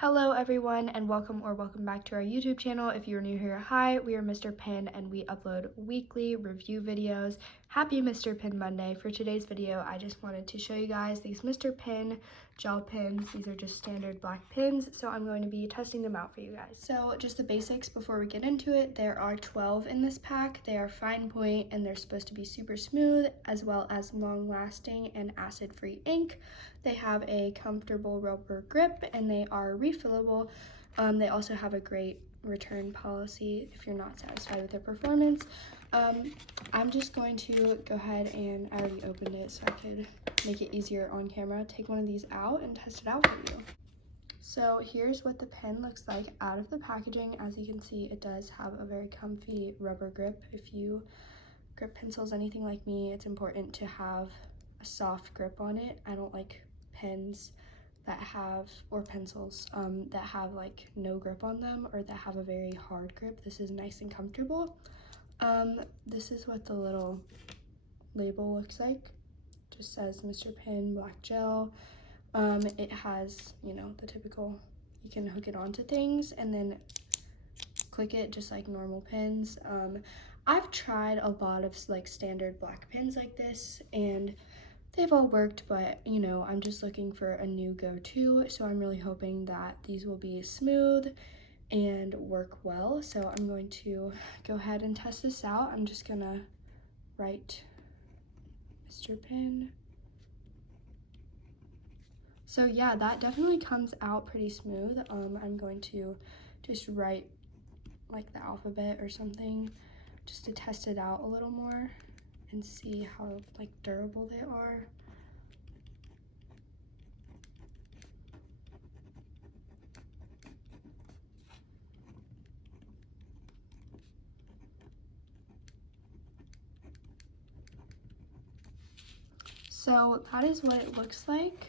Hello everyone and welcome back to our YouTube channel. If you're new here, hi, we are Mr. Pen and we upload weekly review videos. Happy Mr. Pen Monday. For today's video, I just wanted to show you guys these Mr. Pen gel pens. These are just standard black pens, so I'm going to be testing them out for you guys. So just the basics before we get into it, there are 12 in this pack. They are fine point and they're supposed to be super smooth as well as long lasting and acid-free ink. They have a comfortable rubber grip and they are refillable. They also have a great return policy if you're not satisfied with their performance. I'm just going to go ahead and I already opened it so I could make it easier on camera. Take one of these out and test it out for you. So here's what the pen looks like out of the packaging. As you can see, it does have a very comfy rubber grip. If you grip pencils anything like me, it's important to have a soft grip on it. I don't like pens that have, or pencils that have like no grip on them or that have a very hard grip. This is nice and comfortable. This is what the little label looks like. Just says Mr. Pen black gel. It has, you know, the typical, you can hook it onto things and then click it just like normal pens. I've tried a lot of like standard black pens like this and they've all worked, but you know, I'm just looking for a new go-to, so I'm really hoping that these will be smooth and work well. So I'm going to go ahead and test this out. I'm just gonna write Mr. Pen. So yeah, that definitely comes out pretty smooth. I'm going to just write like the alphabet or something just to test it out a little more and see how like durable they are. So that is what it looks like.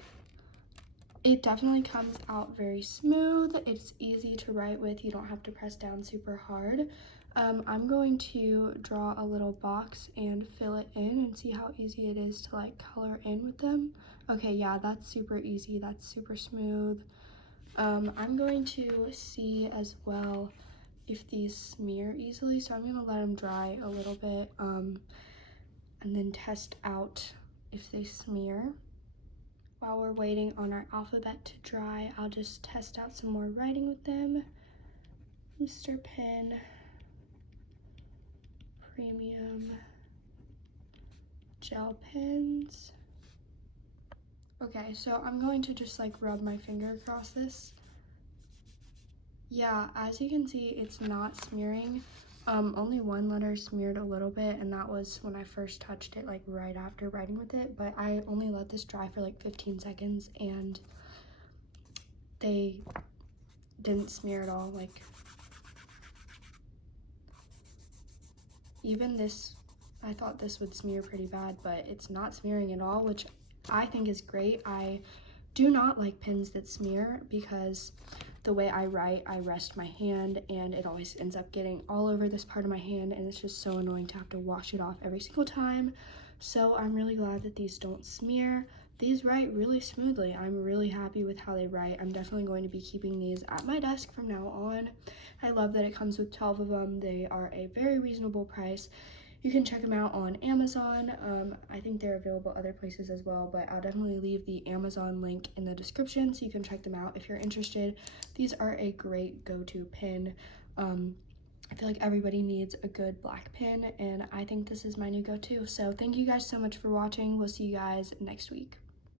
It definitely comes out very smooth. It's easy to write with. You don't have to press down super hard. I'm going to draw a little box and fill it in and see how easy it is to like color in with them. Okay, yeah, that's super easy. That's super smooth. I'm going to see as well if these smear easily, so I'm gonna let them dry a little bit and then test out if they smear. While we're waiting on our alphabet to dry, I'll just test out some more writing with them. Mr. Pen Premium Gel Pens. Okay, so I'm going to just like rub my finger across this. Yeah, as you can see, it's not smearing. Only one letter smeared a little bit, and that was when I first touched it, like right after writing with it, but I only let this dry for like 15 seconds and they didn't smear at all. Like even this, I thought this would smear pretty bad, but it's not smearing at all, which I think is great. I do not like pens that smear because the way I write, I rest my hand and it always ends up getting all over this part of my hand, and it's just so annoying to have to wash it off every single time. So I'm really glad that these don't smear. These write really smoothly. I'm really happy with how they write. I'm definitely going to be keeping these at my desk from now on. I love that it comes with 12 of them. They are a very reasonable price. You can check them out on Amazon. I think they're available other places as well, but I'll definitely leave the Amazon link in the description so you can check them out if you're interested. These are a great go-to pen. I feel like everybody needs a good black pen, and I think this is my new go-to. So thank you guys so much for watching. We'll see you guys next week.